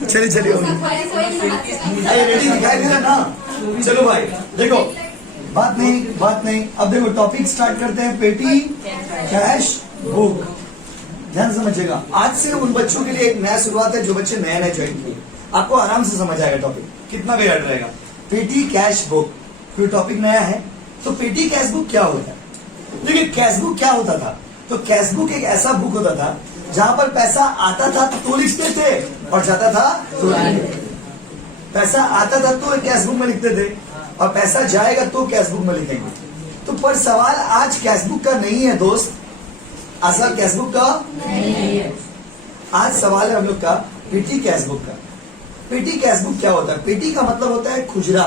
चलिए चलिए रेडी दिखाई दे रहा ना। चलो भाई देखो, बात नहीं। अब देखो टॉपिक स्टार्ट करते हैं, पेटी कैश बुक। ध्यान समझिएगा, आज से उन बच्चों के लिए एक नया शुरुआत है जो बच्चे नए ज्वाइन किए। आपको आराम से समझ आएगा टॉपिक, कितना भी याद रहेगा। पेटी कैश बुक, कोई टॉपिक नया है तो पेटी कैश बुक क्या होता है? देखिए कैश बुक क्या होता था, तो कैश बुक एक ऐसा बुक होता था जहां पर पैसा आता था तो लिखते थे और जाता था तो पैसा आता था तो कैश बुक में लिखते थे और पैसा जाएगा तो कैश बुक में लिखेंगे। तो पर सवाल आज कैश बुक का नहीं है दोस्त, असल कैश बुक का नहीं है। आज सवाल है हम लोग का पेटी कैश बुक का। पेटी कैश बुक क्या होता है? पेटी का मतलब होता है खुजरा,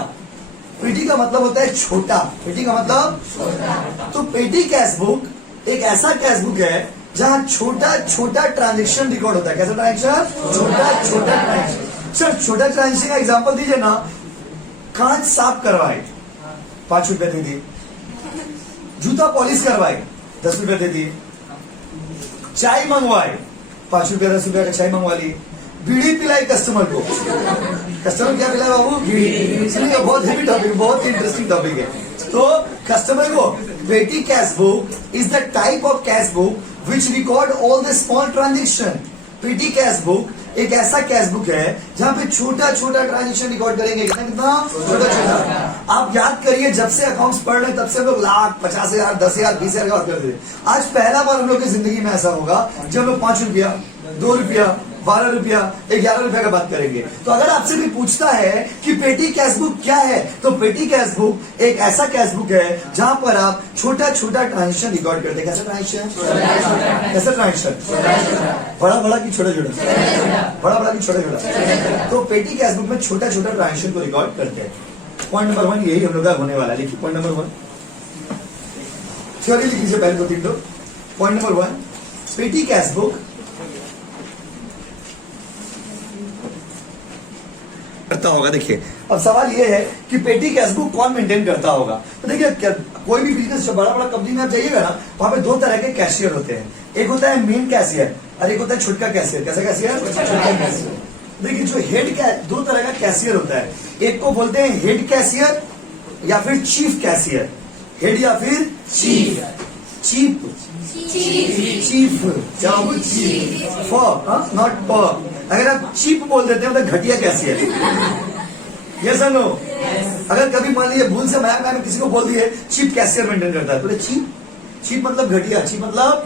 पेटी का मतलब होता है छोटा, पेटी का मतलब छोटा। तो पेटी कैश बुक एक ऐसा कैश बुक है जहां छोटा छोटा ट्रांजेक्शन रिकॉर्ड होता है। कैसा ट्रांजेक्शन? छोटा ट्रांजेक्शन। सर छोटा ट्रांजेक्शन का एग्जांपल दीजिए ना। कांच साफ करवाए 5 रुपए दे दिए, जूता पॉलिश करवाए 10 रुपए दे दिए, चाय मंगवाए 5 रुपए 10 रुपए का चाय मंगवा लिए, बीड़ी पिलाई कस्टमर को। कस्टमर क्या पिलाए बाबू? बीड़ी। बहुत हेवी टॉपिक, बहुत इंटरेस्टिंग टॉपिक है। तो कस्टमर को पेटी cash book is the type of cash book which record all the small transaction. पेटी कैश बुक एक ऐसा कैश बुक है जहां पे छोटा छोटा ट्रांजेक्शन रिकॉर्ड करेंगे। कितना छोटा। आप याद करिए, जब से अकाउंट्स पढ़ रहे तब से हम लोग लाख 50,000 10,000 20,000 का बात करते थे। आज पहला बार हम लोग की जिंदगी में ऐसा होगा जब लोग 5 रुपया 2 रुपया 12 रुपया 11 रुपया का बात करेंगे। तो अगर आपसे भी पूछता है कि पेटी कैश बुक क्या है, तो पेटी कैश बुक एक ऐसा कैश बुक है जहां पर आप छोटा छोटा ट्रांजेक्शन रिकॉर्ड करते हैं। कैसा ट्रांजेक्शन? कैसा ट्रांजेक्शन? बड़ा बड़ा की छोटा छोटा? बड़ा बड़ा की छोटा छोटा? तो पेटी कैश बुक में छोटा छोटा ट्रांजेक्शन को रिकॉर्ड करते हैं। पॉइंट नंबर 1 यही हम लोग का होने वाला है। लिखिए पॉइंट नंबर 1, थ्योरी लिख लीजिए पहले 2-3 दो। पॉइंट नंबर 1, पेटी कैश बुक करता होगा। देखिए अब सवाल ये है कि पेटी कैश बुक कौन मेंटेन करता होगा। तो देखिए कोई भी बिजनेस बड़ा बड़ा कंपनी में आप जाइएगा ना, वहां पे 2 तरह के कैशियर होते हैं। एक होता है मेन कैशियर और एक होता है छुटका कैशियर। कैसा कैशियर? छुटका कैशियर। देखिए जो हेड 2 तरह का कैशियर होता है, एक को बोलते हैं हेड कैशियर या फिर चीफ कैशियर। हेड या फिर चीफ। चीफ चीफ नॉट प। अगर आप चीप बोल देते हैं तो घटिया कैशियर। यस और नो? अगर कभी मान लीजिए भूल से मैंने किसी को बोल दिए चीप कैशियर मेंटेन करता है, तो चीप चीप मतलब घटिया, चीप मतलब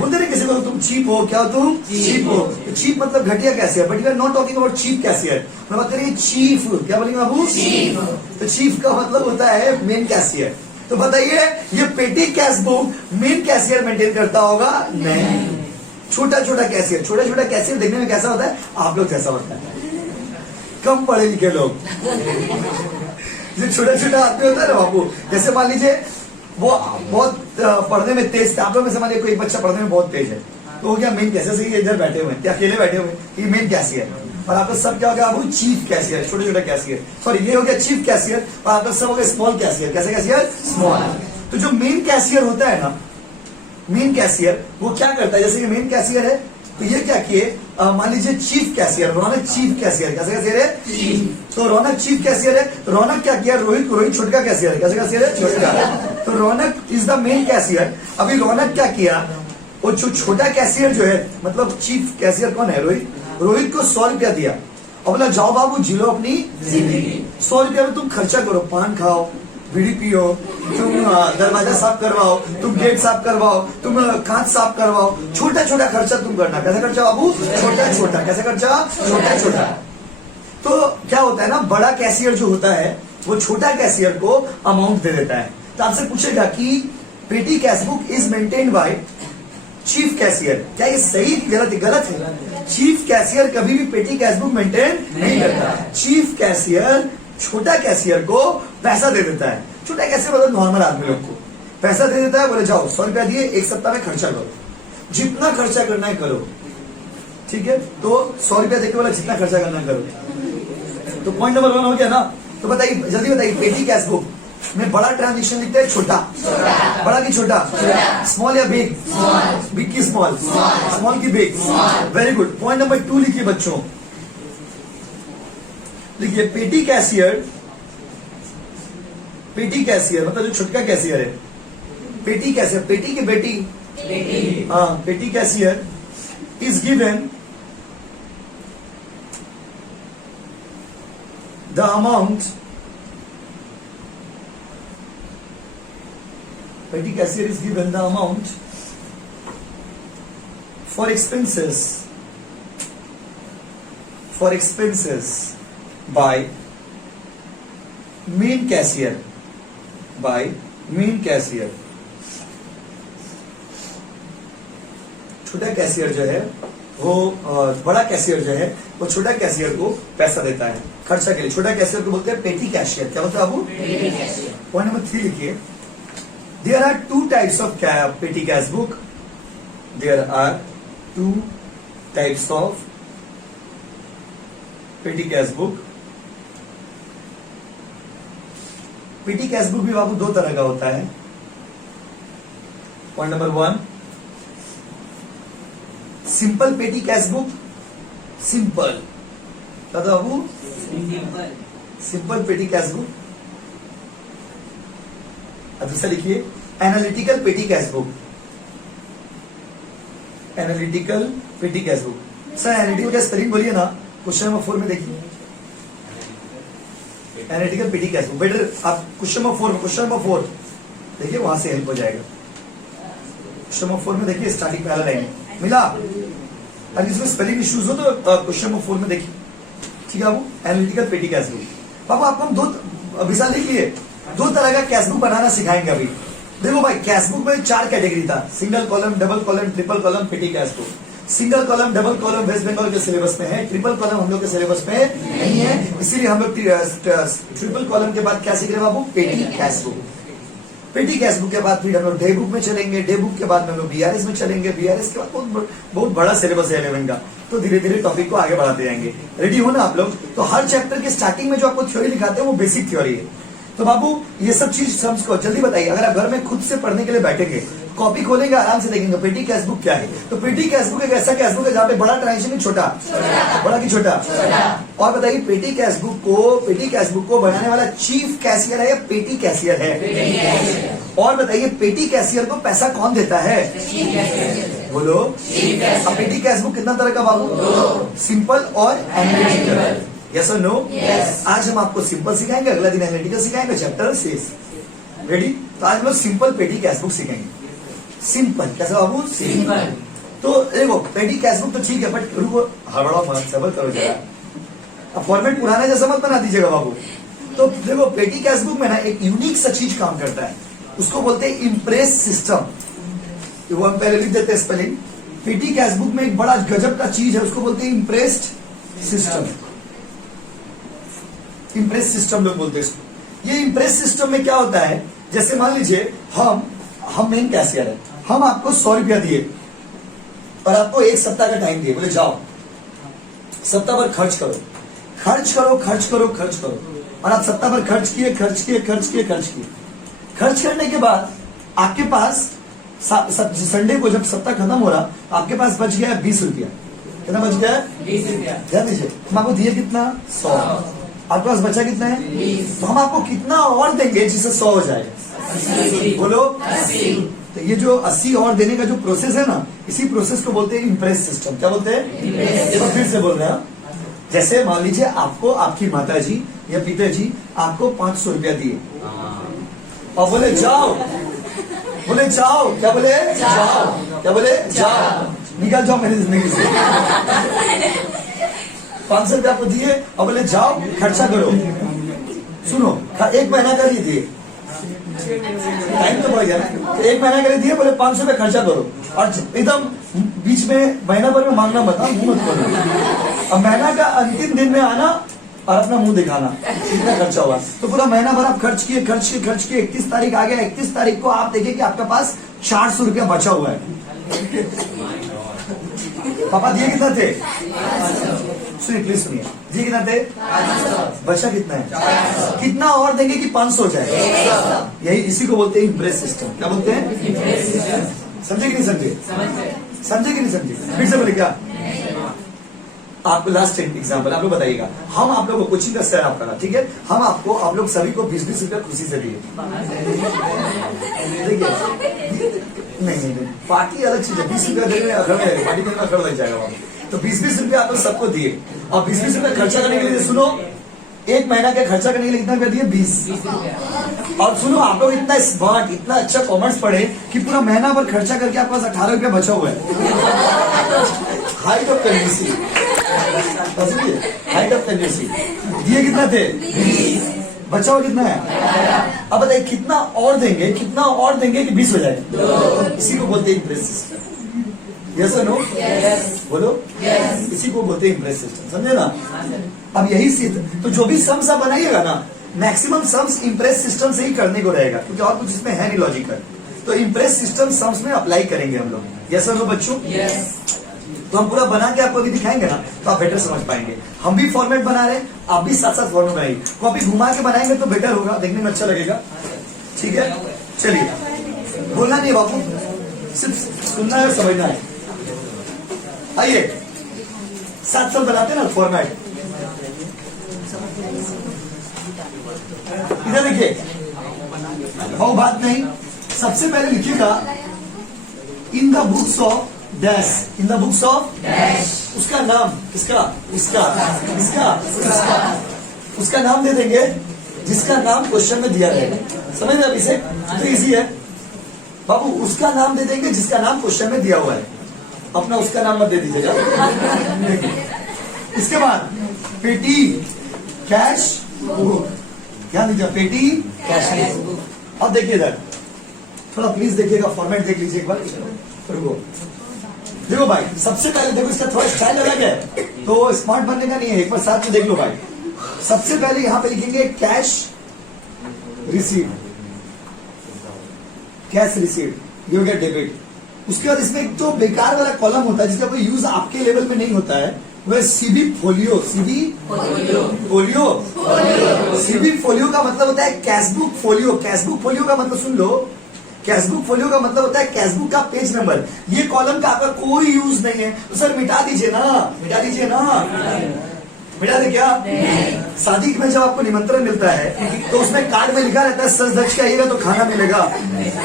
बोलते नहीं किसी को तुम चीप हो, क्या हो तुम? चीप हो। तो चीप मतलब घटिया cashier, but you are not talking about cheap cashier. मैं बात करेंगे चीफ। क्या बोलेंगे बाबू? चीफ। तो चीफ का मतलब होता है मेन कैशियर। तो बताइए ये पेटी cash book main cashier maintain करता होगा? नहीं। छोटा छोटा कैशियर, छोटा छोटा कैशियर देखने में कैसा होता है? आप लोग जैसा होता है, कम पढ़े लिखे लोग। जो छोटा छोटा आदमी होता है ना बाबू, जैसे मान लीजिए वो बहुत पढ़ने में तेज, आप लोग में से मान लीजिए कोई बच्चा पढ़ने में बहुत तेज है, तो हो गया मेन कैशियर। से इधर बैठे हुए हैं, अकेले बैठे हुए, ये मेन कैशियर। और आप लोग सब क्या हो गया बाबू? चीफ कैशियर, छोटे छोटे कैशियर। सॉरी ये हो गया चीफ कैशियर और आप लोग सब हो गए स्मॉल कैशियर। कैसे कैशियर? स्मॉल। तो जो मेन कैशियर होता है ना, मेन कैशियर वो क्या करता है? जैसे कि मेन कैशियर है तो ये क्या किए, मान लीजिए चीफ कैशियर, रौनक चीफ कैशियर। कैसे कैशियर है? चीफ। तो रौनक चीफ कैशियर है, तो रौनक क्या किया? रोहित छोटका कैशियर है। कैसे कैशियर है? छोटका। तो रौनक इज द मेन कैशियर। अभी रौनक क्या किया, वो जो छोटा कैशियर जो है, मतलब चीफ कैशियर कौन है? रोहित को 100 रुपया दिया और बोला जाओ बाबू जी लो अपनी जिंदगी। 100 रुपया में तुम खर्चा करो, पान खाओ, बीड़ी पियो, तुम दरवाजा साफ करवाओ, तुम गेट साफ करवाओ, तुम कांच साफ करवाओ। छोटा छोटा खर्चा तुम करना। कैसा खर्चा बाबू? छोटा छोटा। कैसा खर्चा? छोटा छोटा। तो क्या होता है ना, बड़ा कैशियर जो होता है वो छोटा कैशियर को अमाउंट दे देता है। तो आपसे पूछेगा कि पेटी cash book is maintained by chief cashier. क्या ये सही कि गलत है? गलत है। चीफ कैशियर कभी भी पेटी कैश बुक मेंटेन नहीं करता। चीफ कैशियर छोटा कैशियर को पैसा दे देता है। छोटा कैशियर मतलब नॉर्मल आदमी लोग को पैसा दे देता है, बोले जाओ 100 रुपया दिए, 1 सप्ताह में खर्चा करो, जितना खर्चा करना है करो। ठीक है, तो 100 रुपया देके बोला जितना खर्चा करना है करो। तो पॉइंट नंबर 1 हो गया ना। तो बताइए, जल्दी बताइए, पेटी कैश बुक में बड़ा ट्रांजेक्शन लिखते हैं छोटा, बड़ा की छोटा, स्मॉल या बिग? बिग की स्मॉल, स्मॉल की big. Very good. Point number 2 लिखिए बच्चों, देखिए पेटी कैशियर, पेटी कैशियर मतलब जो छुटका कैशियर है, पेटी कैशियर, पेटी की बेटी, हाँ, petty cashier is given the amount, petty cashier is given the amount for expenses by main cashier, छोटा कैशियर जो है वो बड़ा कैशियर जो है वो छोटा कैशियर को पैसा देता है खर्चा के लिए। छोटा कैशियर को बोलते हैं पेटी कैशियर। क्या बोलते हैं बाबू? पॉइंट नंबर 3 लिखिए। There are 2 types of petty cash book. There are 2 types of petty cash book. Petty cash book भी बाबू 2 तरह का होता है। Point number 1, simple petty cash book. Simple क्या था बाबू? Simple petty cash book. अब दूसरा लिखिए analytical petty cash book. Analytical petty cash book. Sir analytical का स्पेलिंग बोलिए ना, क्वेश्चन नंबर 4 में देखिए। Analytical petty cash book better आप क्वेश्चन नंबर 4 देखिए, वहां से हेल्प हो जाएगा। क्वेश्चन नंबर 4 में देखिए, स्टार्टिंग पहला लाइन मिला। अगर इसमें स्पेलिंग इश्यूज हो तो क्वेश्चन नंबर 4 में देखिए, ठीक है बाबू। एनालिटिकल पेटी कैश बुक बाबू आपको हम 2 विशाल लिख लिए, 2 तरह का कैश बुक बनाना सिखाएंगे अभी। देखो भाई कैश बुक में 4 कैटेगरी था, single column, double column, triple column, petty cash book. Single column double column West Bengal के सिलेबस में है, ट्रिपल कॉलम हम लोग के सिलेबस में नहीं है, इसीलिए हम लोग ट्रिपल कॉलम के बाद क्या सीख रहे बाबू? Petty cash book. Petty cash book के बाद फिर हम लोग डे बुक में चलेंगे, डे बुक के बाद में हम लोग बीआरएस में चलेंगे, बीआरएस के बाद बहुत बड़ा सिलेबस है 11 का, तो धीरे धीरे टॉपिक को आगे बढ़ाते जाएंगे। रेडी हो ना आप लोग? तो हर चैप्टर के स्टार्टिंग में जो आपको थ्योरी लिखाते हैं वो बेसिक थ्योरी है। तो बाबू ये सब चीज समझो, जल्दी बताइए। अगर आप घर में खुद से पढ़ने के लिए बैठेंगे, कॉपी खोलेंगे, आराम से देखेंगे पेटी कैश बुक क्या है। तो पेटी कैश बुक एक ऐसा कैश बुक है जहाँ पे बड़ा ट्रांजेक्शन है, छोटा, बड़ा की छोटा। और बताइए पेटी कैश बुक को बनाने वाला चीफ कैशियर है या पेटी कैशियर है? और बताइए पेटी कैशियर को पैसा कौन देता है? बोलो। अब पेटी कैश बुक कितना तरह का बाबू? सिंपल और एनालिटिकल। यस और नो? आज हम आपको सिंपल सिखाएंगे, अगला दिन एनालिटिकल सिखाएंगे, चैप्टर शेष। रेडी? तो आज हम लोग सिंपल पेटी कैश बुक सीखेंगे। सिंपल कैसा बाबू? सिंपल। तो देखो पेटी कैश बुक तो ठीक है, बट रुको, हड़बड़ाओ मत, सबर करो जरा। अब फॉर्मेट पुराना जैसा मत बना दीजिएगा बाबू। तो देखो पेटी कैश बुक में ना एक यूनिक सा चीज काम करता है, उसको बोलते हैं इम्प्रेस सिस्टम। वो हम पहले लिख देते हैं स्पेलिंग। पेटी कैश बुक में एक बड़ा गजब का चीज है, उसको बोलते हैं इम्प्रेस्ड सिस्टम। इम्प्रेस सिस्टम लोग बोलते हैं इसको। ये इम्प्रेस सिस्टम में क्या होता है, जैसे मान लीजिए हम मेन कैशियर है, हम आपको 100 रुपया दिए और आपको 1 सप्ताह का टाइम दिए, बोले जाओ सप्ताह भर खर्च करो, खर्च करो, खर्च करो, खर्च करो। और आप सप्ताह भर खर्च किए, खर्च किए, खर्च किए, खर्च किए। खर्च करने के बाद आपके पास संडे को जब सप्ताह खत्म हो रहा, आपके पास बच गया 20 रुपया। कितना बच गया? 20 रुपया। ध्यान दीजिए, हम आपको दिए कितना? 100। आपके पास बचा कितना है? 20। तो हम आपको कितना और देंगे जिससे 100 हो जाए? 80। बोलो 80। तो ये जो 80 और देने का जो प्रोसेस है ना, इसी प्रोसेस को बोलते हैं इम्प्रेस सिस्टम। क्या बोलते हैं? ये तो फिर से बोल रहे हैं। जैसे मान लीजिए आपको आपकी माता जी या पिताजी आपको 500 रुपया दिए और बोले जाओ, बोले जाओ, क्या बोले? जाओ। क्या बोले? जाओ, निकल जाओ मेरी जिंदगी से। 500 रुपया आपको दिए और बोले जाओ खर्चा करो। सुनो, 1 महीना का ही दिए, टाइम तो बढ़ गया ना। 1 महीना के लिए दिए, बोले 500 रुपया खर्चा करो और एकदम बीच में महीना भर में मांगना मत, मुंह मत करो। अब महीना का अंतिम दिन में आना और अपना मुंह दिखाना, कितना खर्चा हुआ। तो पूरा महीना भर आप खर्च किए, खर्च किए, खर्च किए। 31 तारीख आ गया, 31 तारीख को आप देखिए कि आपके पास 400 रुपया बचा हुआ है। पापा दिए कितना थे? सुनिए, प्लीज सुनिए, दिए कितना थे? बचा कितना है? कितना और देंगे कि 500 हो जाए? यही, इसी को बोलते हैं इम्प्रेस सिस्टम। क्या बोलते हैं? समझे कि नहीं समझे? समझे कि नहीं समझे? फिर से बोले क्या? आपको लास्ट एग्जांपल आप लोग बताइएगा, हम आप लोगों को कोचिंग का सर आपका, ठीक है, हम आपको आप लोग सभी को 20-20 रुपया खुशी से दिए। देखिए नहीं, पार्टी अलग चीज है, 20 रुपया देने में अखड़ में पार्टी देने में अखड़ लग जाएगा वहां। तो 20-20 रुपया आप लोग सबको दिए, और 20-20 रुपया खर्चा करने के लिए, सुनो, एक महीना का खर्चा करने के लिए कितना कर दिए? 20। और सुनो, आप लोग इतना स्मार्ट, इतना अच्छा कॉमर्स पढ़े कि पूरा महीना भर खर्चा करके आपके पास 18 रुपया बचा हुआ है। हाइट ऑफ कंजूसी, हाइट ऑफ कंजूसी। दिए कितना थे? 20। बचा हुआ कितना है? अब बताइए कितना और देंगे, कितना और देंगे कि 20 हो जाए? 2। इसी को बोलते हैं इंप्रेस सिस्टम। यस और नो? बोलो। इसी को बोलते हैं इंप्रेस सिस्टम, समझे ना? अब यही सिद्ध, तो जो भी सम्स आप बनाइएगा ना, मैक्सिमम सम्स इंप्रेस सिस्टम से ही करने को रहेगा, क्योंकि और कुछ इसमें है नहीं लॉजिकल। तो इंप्रेस सिस्टम सम्स में अप्लाई करेंगे हम लोग। यस और नो बच्चों? तो हम पूरा बना के आपको अभी दिखाएंगे ना, तो आप बेटर समझ पाएंगे। हम भी फॉर्मेट बना रहे हैं, आप भी साथ साथ फॉर्मेट बनाइए। कॉपी घुमा के बनाएंगे तो बेटर होगा, देखने में अच्छा लगेगा। ठीक है, चलिए, बोलना नहीं है बापू, सिर्फ सुनना है, समझना है। आइए, साथ साथ बनाते हैं ना फॉर्मेट। इधर देखिए, हो बात नहीं, सबसे पहले लिखिएगा in the books of dash, in the books of dash. उसका नाम किसका? इसका, इसका, इसका, उसका नाम दे देंगे जिसका नाम क्वेश्चन में दिया रहेगा। समझ रहे अभी से? तो इजी है बाबू, उसका नाम दे देंगे जिसका नाम क्वेश्चन में दिया हुआ है। अपना उसका नाम मत दे दीजिएगा। इसके बाद पेटी कैश बुक, क्या दीजिए? पेटी कैश बुक। अब देखिए इधर थोड़ा प्लीज देखिएगा, फॉर्मेट देख लीजिए एक बार। रुको, देखो भाई, सबसे पहले देखो, इसका थोड़ा स्टाइल अलग है, तो स्मार्ट बनने का नहीं है, एक बार साथ में देख लो भाई। सबसे पहले यहां पे लिखेंगे cash receive, cash receive, you get debit. उसके बाद इसमें एक तो बेकार वाला कॉलम होता है जिसका कोई यूज आपके लेवल में नहीं होता है, वह CB folio. CB folio, CB folio का मतलब होता है कैशबुक फोलियो। कैशबुक फोलियो का मतलब सुन लो, कैशबुक फोलियो का मतलब होता है कैशबुक का पेज नंबर। ये कॉलम का आपका कोई यूज नहीं है, तो सर मिटा दीजिए ना, मिटा दीजिए ना। मिटा दे क्या? शादी में जब आपको निमंत्रण मिलता है तो उसमें कार्ड में लिखा रहता है सज धज के आइएगा तो खाना मिलेगा,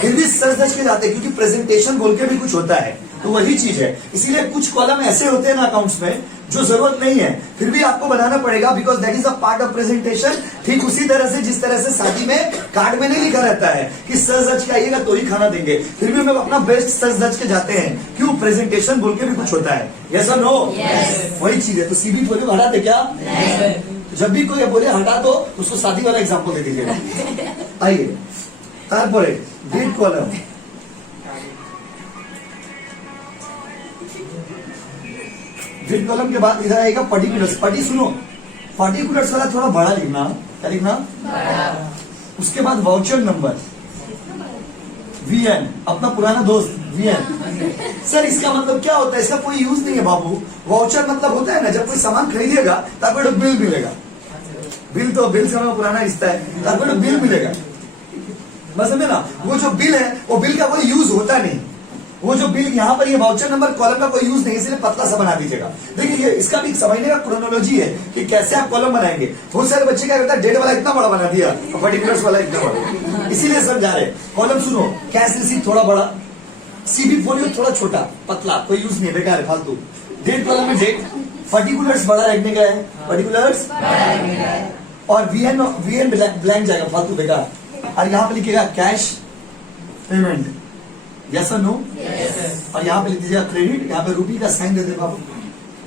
फिर भी सज धज के जाते हैं क्योंकि प्रेजेंटेशन बोल के भी कुछ होता है। तो वही चीज है, इसीलिए कुछ कॉलम ऐसे होते हैं ना अकाउंट्स में जो जरूरत नहीं है, फिर भी आपको बनाना पड़ेगा, because that is a part of presentation. ठीक उसी तरह से जिस तरह से शादी में कार्ड में नहीं लिखा रहता है कि सज धज के आइएगा तो ही खाना देंगे, फिर भी हम लोग अपना बेस्ट सज धज के जाते हैं, क्यों? प्रेजेंटेशन बोल के भी कुछ होता है। यस और नो? वही चीज है। तो सीबी बोले हटा दे क्या? जब भी कोई बोले हटा दो, उसको शादी वाला एग्जाम्पल दे दीजिएगा। आइए, तारपरे डेट कॉलम, डेट कॉलम के बाद इधर आएगा पर्टिकुलर्स। सुनो, पर्टिकुलर्स वाला थोड़ा बड़ा लिखना, क्या लिखना? उसके बाद वाउचर नंबर, वीएन, अपना पुराना दोस्त वीएन। सर इसका मतलब क्या होता है? इसका कोई यूज नहीं है बाबू। वाउचर मतलब होता है ना, जब कोई सामान खरीदिएगा तो आपको एक बिल मिलेगा। बिल तो बिल से हमारा पुराना रिश्ता है, तो आपको एक बिल मिलेगा, बस समझे ना? वो जो बिल है वो बिल का कोई यूज होता नहीं। वो जो बिल यहाँ पर ये वाउचर नंबर कॉलम का कोई यूज नहीं, इसलिए पतला सा बना दीजिएगा। देखिए ये इसका भी समझने का क्रोनोलॉजी है कि कैसे आप कॉलम बनाएंगे। बहुत सारे बच्चे क्या करता है, डेट वाला इतना बड़ा बना दिया और पर्टिकुलर्स वाला इतना बड़ा, इसीलिए समझा रहे। कॉलम सुनो, कैश रिसीट थोड़ा बड़ा, सीबी फोलियो थोड़ा छोटा पतला, कोई यूज नहीं, बेकार है, फालतू। डेट कॉलम में डेट, पर्टिकुलर्स बड़ा रखने का है, पर्टिकुलर्स, और वीएन ब्लैंक जाएगा, फालतू बेकार। और यहाँ पे लिखेगा कैश पेमेंट, यस और नो? और यहाँ पे लिख दीजिएगा क्रेडिट, यहाँ पे रुपी का साइन दे दे बाबू,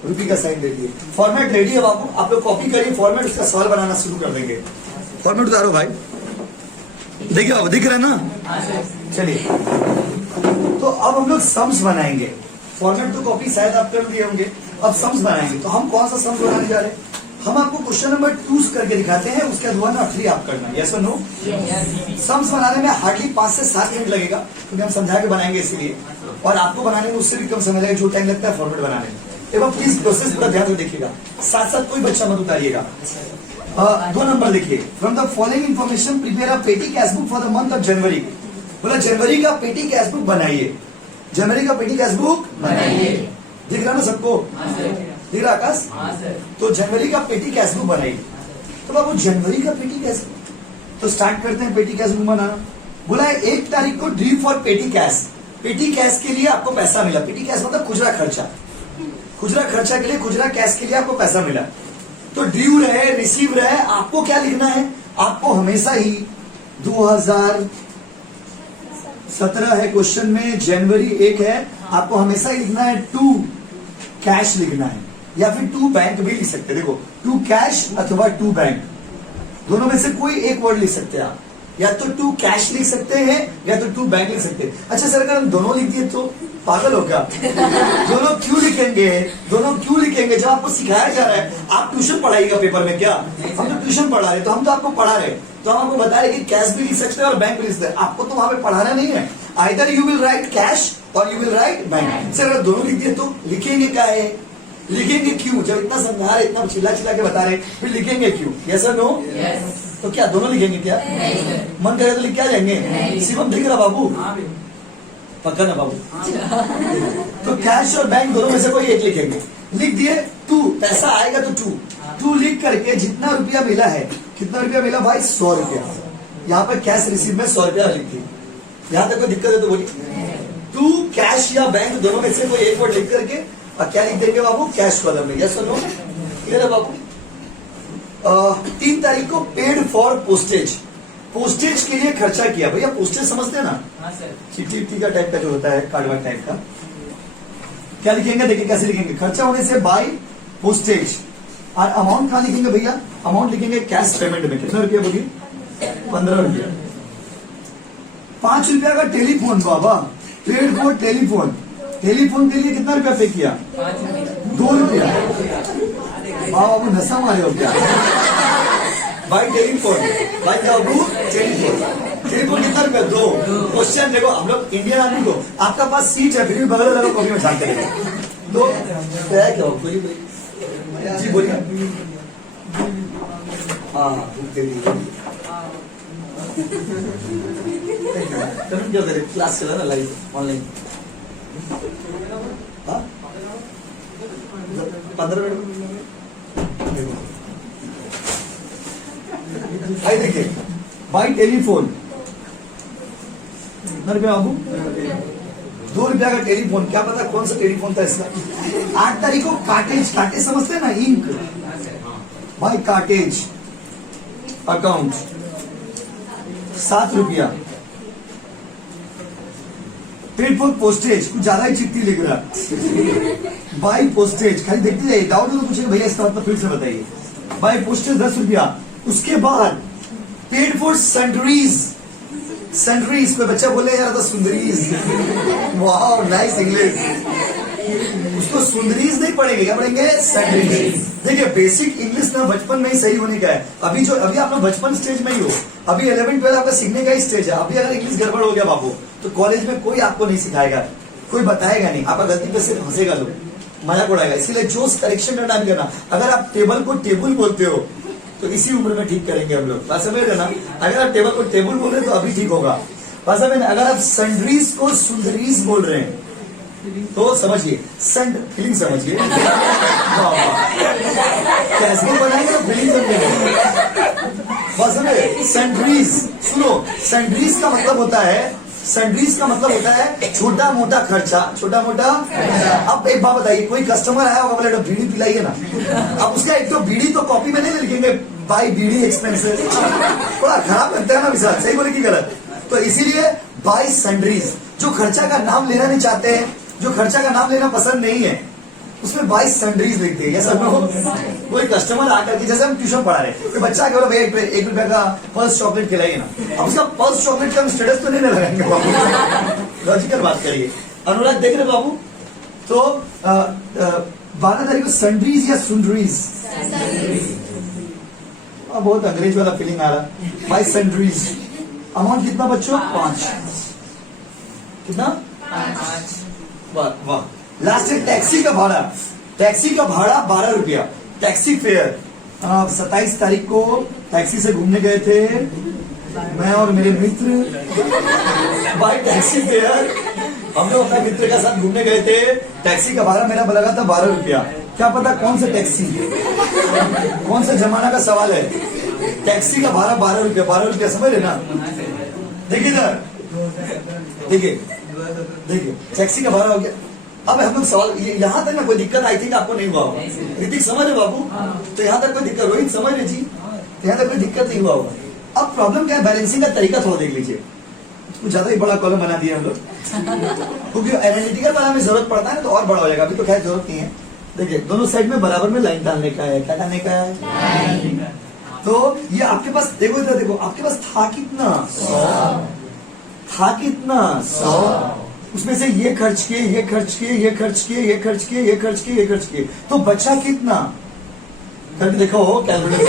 रुपी का साइन दे दिए। फॉर्मेट रेडी है बाबू, आप लोग कॉपी करिए फॉर्मेट, उसका सवाल बनाना शुरू कर देंगे। फॉर्मेट उतारो भाई, देखिए बाबू दिख रहा है ना? चलिए, तो अब हम लोग सम्स बनाएंगे। फॉर्मेट तो कॉपी शायद आप कर दिए होंगे, अब सम्स बनाएंगे। तो हम कौन सा सम्स बनाने जा रहे हैं? हम आपको क्वेश्चन नंबर 2 करके दिखाते हैं, उसके बाद 1 और 3 आप करना, यस और नो? सम्स बनाने में हार्डली 5 से 7 मिनट लगेगा, क्योंकि हम समझा के बनाएंगे इसीलिए, और आपको बनाने में उससे भी कम समय लगेगा जो टाइम लगता है फॉर्मेट बनाने में। एवं प्लीज प्रोसेस पूरा ध्यान से देखिएगा, साथ साथ कोई बच्चा मत उतारिएगा। 2 नंबर देखिए, from the following information prepare a पेटी cash book for the month of January. बोला जनवरी का पेटी कैश बुक बनाइए, जनवरी का पेटी कैश बुक बनाइए। दिख रहा ना सबको? दिख रहा आकाश? हाँ सर। तो जनवरी का पेटी कैश बुक बनाइए। तो बाबू जनवरी का पेटी कैश बुक, तो स्टार्ट करते हैं पेटी कैश बुक बनाना। बोला है 1 तारीख को ड्यू फॉर पेटी कैश। पेटी कैश के लिए आपको पैसा मिला। पेटी कैश मतलब खुजरा खर्चा, खुजरा खर्चा के लिए, खुजरा कैश के लिए आपको पैसा मिला। तो ड्यू रहे, रिसीव रहे, आपको क्या लिखना है? आपको हमेशा ही 2017 है क्वेश्चन में, जनवरी 1 है, आपको हमेशा ही लिखना है टू कैश लिखना है, या फिर टू बैंक भी लिख सकते हैं। देखो, टू कैश अथवा टू बैंक, दोनों में से कोई एक वर्ड लिख सकते हैं आप। या तो टू कैश लिख सकते हैं या तो टू बैंक लिख सकते हैं। अच्छा सर, अगर हम दोनों लिख दिए तो पागल हो क्या? दोनों क्यों लिखेंगे? दोनों क्यों लिखेंगे जब आपको सिखाया जा रहा है? आप ट्यूशन पढ़ाइएगा पेपर में क्या? हम तो ट्यूशन पढ़ा रहे, तो हम तो आपको पढ़ा रहे, तो हम आपको बता रहे कि कैश भी लिख सकते हैं और बैंक भी लिख सकते हैं। आपको तो वहां पे पढ़ाना नहीं है। Either you will write cash और you will write bank. Sir अगर दोनों लिख दिए तो लिखेंगे क्या है? लिखेंगे क्यों? जब इतना समझा रहे, इतना चिल्ला चिल्ला के बता रहे, फिर लिखेंगे क्यों? यस और नो? तो क्या दोनों लिखेंगे क्या? मन करे तो लिख क्या जाएंगे? शिवम दिख रहा बाबू? पक्का ना बाबू? तो कैश और बैंक दोनों में से कोई एक लिखेंगे। लिख दिए टू, पैसा आएगा तो टू, टू लिख करके जितना रुपया मिला है, कितना रुपया मिला भाई? 100 रुपया। यहाँ पर कैश रिसीव में 100 रुपया लिख दिए। यहाँ तक कोई दिक्कत है तो बोलिए। टू कैश या बैंक दोनों में से कोई एक वर्ड लिख करके और क्या लिख देंगे बाबू? कैश कॉलम में। यस और नो? क्लियर है बाबू? 3 तारीख को पेड फॉर पोस्टेज, पोस्टेज के लिए खर्चा किया। भैया पोस्टेज समझते हैं ना? हाँ सर। चिट्ठी विट्ठी का टाइप का जो होता है, कार्ड वार्ड टाइप का। क्या लिखेंगे? देखिए कैसे लिखेंगे। खर्चा होने से बाय पोस्टेज। और अमाउंट कहाँ लिखेंगे भैया? अमाउंट लिखेंगे कैश पेमेंट में। कितना रुपया बोलिए? 15 रुपया। 5 रुपया का telephone Baba, paid for telephone. Telephone के लिए कितना रुपया पे किया? 2 रुपया। बाबू नशा मारे हो क्या? भाई टेलीफोन, भाई बाबू टेलीफोन, टेलीफोन कितना रुपया? 2। क्वेश्चन देखो, हम लोग इंडियन आदमी को, आपका पास सीट है फिर भी बगल वाले कॉपी में झांकते हैं। तो क्या क्या बोलिए जी, बोलिए। हाँ क्या करे? क्लास चला ना लाइव ऑनलाइन। 15 मिनट। भाई देखिए, बाई टेलीफोन कितना रुपया बाबू? 2 रुपया का टेलीफोन। क्या पता कौन सा टेलीफोन था इसका? 8 तारीख को कार्टेज, कार्टेज समझते हैं ना? इंक। भाई कार्टेज अकाउंट 7 रुपया। पेड फॉर पोस्टेज, कुछ ज्यादा ही चिट्ठी लिख रहा। बाई पोस्टेज, खाली देखते जाइए, डाउट हो तो पूछेंगे भैया इसका मतलब फिर से बताइए। बाई पोस्टेज 10 रुपया। उसके बाद पेड फॉर सैंडरीज, सैंडरीज कोई बच्चा बोले यार तो सुंदरीज। वाह नाइस इंग्लिश। उसको सुंदरीज नहीं पढ़ेंगे, क्या पढ़ेंगे? सैंडरीज। देखिए बेसिक इंग्लिश ना बचपन में ही सही होने का है। अभी आप लोग बचपन स्टेज में ही हो, अभी 11 12 आपका सीखने का ही स्टेज है। अभी अगर इंग्लिश गड़बड़ हो गया बाबू तो कॉलेज में कोई आपको नहीं सिखाएगा, कोई बताएगा नहीं, आपका गलती पे सिर्फ हंसेगा लोग, मजाक उड़ाएगा। इसलिए जो करेक्शन करना नहीं करना। अगर आप टेबल को टेबल बोलते हो तो इसी उम्र में ठीक करेंगे हम लोग, बात समझ रहे ना? अगर आप टेबल को टेबल बोल रहे हैं तो अभी ठीक होगा, बात समझ। अगर आप सैंडरीज को सुंदरीज बोल रहे हैं तो समझिए, संड फीलिंग समझिए। कैसे बनाएंगे तो फीलिंग समझेंगे, बात समझे? सैंडरीज सुनो, सैंडरीज का मतलब होता है, सैंडरीज का मतलब होता है छोटा मोटा खर्चा, छोटा मोटा। अब एक बात बताइए, कोई कस्टमर आया होगा, बोले बीड़ी पिलाइए ना, अब उसका एक तो बीड़ी तो कॉपी में नहीं लिखेंगे बाई बीड़ी एक्सपेंसिव, थोड़ा खराब लगता है ना विशाल, सही बोले की गलत? तो इसीलिए बाई सैंडरीज, जो खर्चा का नाम लेना नहीं चाहते हैं, जो खर्चा का नाम लेना पसंद नहीं है, उसमें 22 सैंडरीज लिखते हैं। सब लोग, कोई कस्टमर आकर के, जैसे हम ट्यूशन पढ़ा रहे, कोई बच्चा कह रहा भैया 1 रुपया का पल्स चॉकलेट खिलाइए ना, अब उसका पल्स चॉकलेट का हम स्टेटस तो नहीं लगाएंगे बाबू, लॉजिकल बात करिए। अनुराग देख रहे बाबू? तो 12 तारीख को सैंडरीज या सुंडरीज, बहुत अंग्रेज वाला फीलिंग आ रहा। 22 सैंडरीज। अमाउंट कितना बच्चों? 5। कितना? 5। वाह वाह। लास्ट है टैक्सी का भाड़ा, टैक्सी का भाड़ा 12 रुपया, टैक्सी फेयर। 27 तारीख को टैक्सी से घूमने गए थे मैं और मेरे मित्र, बाई टैक्सी फेयर हम लोग अपने मित्र के साथ घूमने गए थे। टैक्सी का भाड़ा मेरा लगा था 12 रुपया। क्या पता कौन सा टैक्सी, कौन सा जमाना का सवाल है। टैक्सी का भाड़ा 12 रुपया, 12 रुपया समझ रहे ना। देखिए इधर, देखिए देखिए टैक्सी का भाड़ा हो गया। अब हम लोग सवाल यहाँ तक ना कोई दिक्कत आई थिंक आपको नहीं हुआ होगा। ऋतिक समझ रहे बाबू, तो यहाँ तक कोई दिक्कत, रोहित समझ रहे जी, तो यहाँ तक कोई दिक्कत नहीं हुआ होगा। अब प्रॉब्लम क्या है, बैलेंसिंग का तरीका थोड़ा देख लीजिए। कुछ ज्यादा ही बड़ा कॉलम बना दिया हम लोग, क्योंकि एनालिटिकल वाला में जरूरत पड़ता है ना, तो और बड़ा हो जाएगा। अभी तो खैर जरूरत नहीं है। देखिए दोनों साइड में बराबर में लाइन डालने का है। क्या डालने का है? तो ये आपके पास देखो, इधर देखो, आपके पास था कितना? 100 था कितना? 100। उसमें से ये खर्च किए, ये खर्च किए, ये खर्च किए, ये खर्च किए, ये खर्च किए, ये खर्च किए, तो बचा कितना? करके देखो कैलकुलेटर।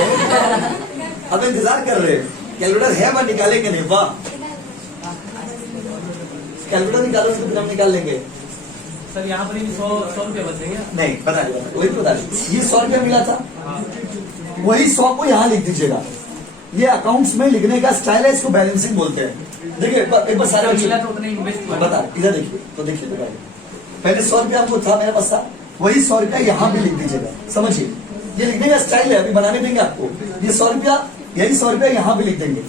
अब इंतजार कर रहे हैं, कैलकुलेटर है वह निकालेंगे नहीं? वाह, कैलकुलेटर निकालो तो हम निकाल लेंगे। सर यहाँ पर 100 रुपया बचेंगे? नहीं, बता दीजिए, वही तो बता दीजिए। ये 100 रुपया मिला था, वही 100 को यहाँ लिख दीजिएगा। ये अकाउंट्स में लिखने का स्टाइल है, इसको बैलेंसिंग बोलते हैं। देखिए एक बार सारे बच्चे बता, इधर देखिए, तो देखिए बताइए, पहले 100 रुपया हमको था मेरे पास था, वही 100 रुपया यहाँ भी लिख दीजिएगा। समझिए, ये लिखने का स्टाइल है, अभी बनाने देंगे आपको। ये 100 रुपया, यही 100 रुपया यहाँ भी लिख देंगे।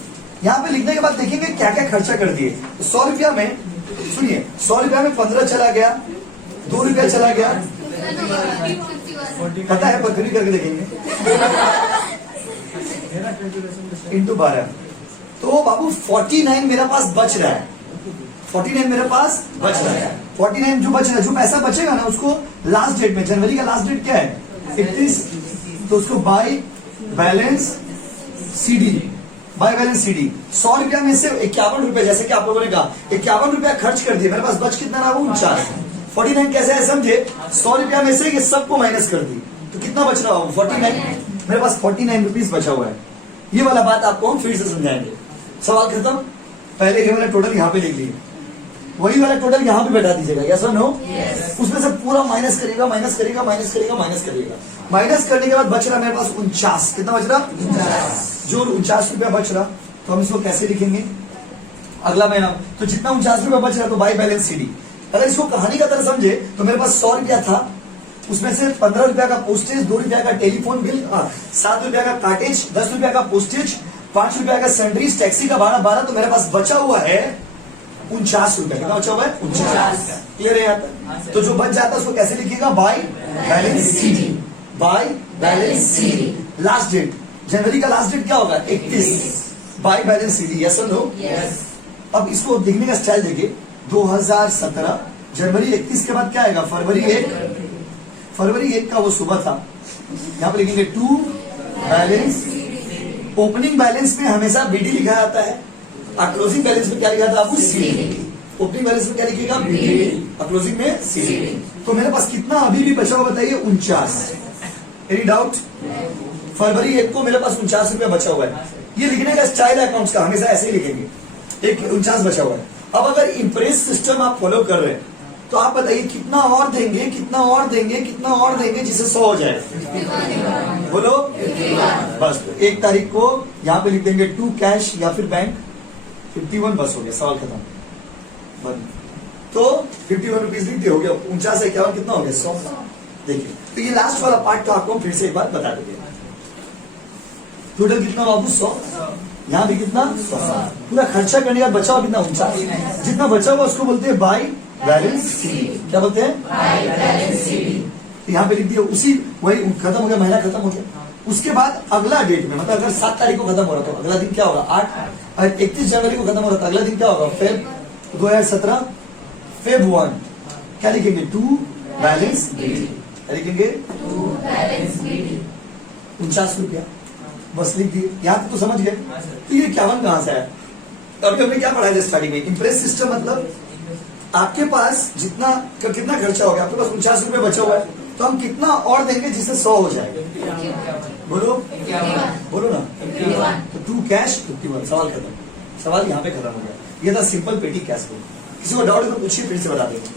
यहाँ पे लिखने के बाद देखेंगे क्या क्या खर्चा कर दिए। तो 100 रुपया में, सुनिए, 100 रुपया में 15 चला गया, 2 रुपया चला गया, पता है, पथरी करके देखेंगे, इंटू 12, तो बाबू 49 मेरे पास बच रहा है। 49 मेरे पास बच रहा है। 49 जो बच रहा है, जो पैसा बचेगा ना, उसको लास्ट डेट में, जनवरी का लास्ट डेट क्या है? 31, तो उसको bye balance CD, by balance CD. 100 रुपया में से 51 रुपया, जैसे कि आप लोगों ने कहा 51 रुपया खर्च कर दिए, मेरे पास बच कितना रहा? 49। 49 कैसे है समझे? 100 रुपया में से ये सबको माइनस कर दी, तो कितना बच रहा हो? 49। मेरे पास 49 रुपीज बचा हुआ है। ये वाला बात आपको हम फिर से समझाएंगे। सवाल खत्म। पहले ये वाला टोटल यहाँ पे लिख लिए, वही वाला टोटल यहाँ पे बैठा दीजिएगा। यस और नो? उसमें से पूरा माइनस करिएगा, माइनस करिएगा, माइनस करिएगा, माइनस करिएगा। माइनस करने के बाद बच रहा मेरे पास 49। कितना बच रहा? 49। जो 49 रुपया बच रहा, तो हम इसको कैसे लिखेंगे? अगला महीना तो जितना 49 रुपया बच रहा, तो बाई बैलेंस सीडी। अगर इसको कहानी का तरह समझे, तो मेरे पास 100 रुपया था, उसमें से 15 रुपया का पोस्टेज, 2 रुपया का टेलीफोन बिल, 7 रुपया का कार्टेज, 10 रुपया का पोस्टेज, 5 रुपया का सैलरीज, टैक्सी का भाड़ा 12, तो मेरे पास बचा हुआ है 49 रुपया। कितना बचा हुआ है? 49। क्लियर है यहाँ तक? तो जो बच जाता है उसको कैसे लिखिएगा? By balance CD, by balance CD. Last date, जनवरी का लास्ट डेट क्या होगा? 31, बाय बैलेंस सीडी। यस और नो? अब इसको लिखने का स्टाइल देखिए, 2017 जनवरी 31 के बाद क्या आएगा? फरवरी 1। फरवरी 1 का वो सुबह था, यहाँ पे लिखेंगे टू बैलेंस। ओपनिंग बैलेंस में हमेशा बीडी लिखा जाता है, और क्लोजिंग बैलेंस में क्या लिखा था आपको? सीडी। ओपनिंग बैलेंस में क्या लिखेगा? बीडी, और क्लोजिंग में सीडी। तो मेरे पास कितना अभी भी बचा हुआ बताइए? 49। Any doubt? फरवरी 1 को मेरे पास 49 रुपया बचा हुआ है। ये लिखने का स्टाइल है अकाउंट्स का, हमेशा ऐसे ही लिखेंगे। एक 49 बचा हुआ है। अब अगर इम्प्रेस सिस्टम आप फॉलो कर रहे हैं, तो आप बताइए कितना और देंगे, कितना और देंगे, कितना और देंगे जिससे 100 हो जाए? बोलो। बस 1 तारीख को यहाँ पे लिख देंगे टू कैश या फिर बैंक, 51, बस हो गया, सवाल खत्म, बंद। तो 51 रुपीज लिख दिए, हो गया 49 से 51 कितना हो गया? 100। देखिए, तो ये लास्ट वाला पार्ट तो आपको फिर से एक बार बता देंगे। टोटल कितना बाबू? 100। यहाँ भी कितना? 100। पूरा खर्चा करने का बचा हुआ कितना? 49। जितना बचा हुआ उसको बोलते हैं बाय बैलेंस सीडी। क्या बोलते हैं? Bye balance CD. यहाँ पे लिख दिया, उसी वही खत्म हो गया, महीना खत्म हो गया। उसके बाद अगला डेट में, मतलब अगर 7 तारीख को खत्म हो रहा तो अगला दिन क्या होगा? 8। और 31 जनवरी को खत्म हो रहा था, अगला दिन क्या होगा? Feb 2017, Feb 1। क्या लिखेंगे? To balance BD. क्या लिखेंगे? To balance BD. 49 रुपया बस लिख दिए। यहाँ तक तो समझ गए? तो ये 51 कहां से है? अभी हमने क्या पढ़ा है स्टार्टिंग में? इम्प्रेस सिस्टम मतलब आपके पास जितना कितना खर्चा हो गया, आपके पास 49 रुपए बचा हुआ है, तो हम कितना और देंगे जिससे 100 हो जाए? बोलो, बोलो ना। तो टू कैश 51, सवाल खत्म। सवाल यहाँ पे खत्म हो गया। ये था सिंपल पेटी कैश फ्लो। किसी को डाउट है तो पूछिए, फिर से बता देंगे।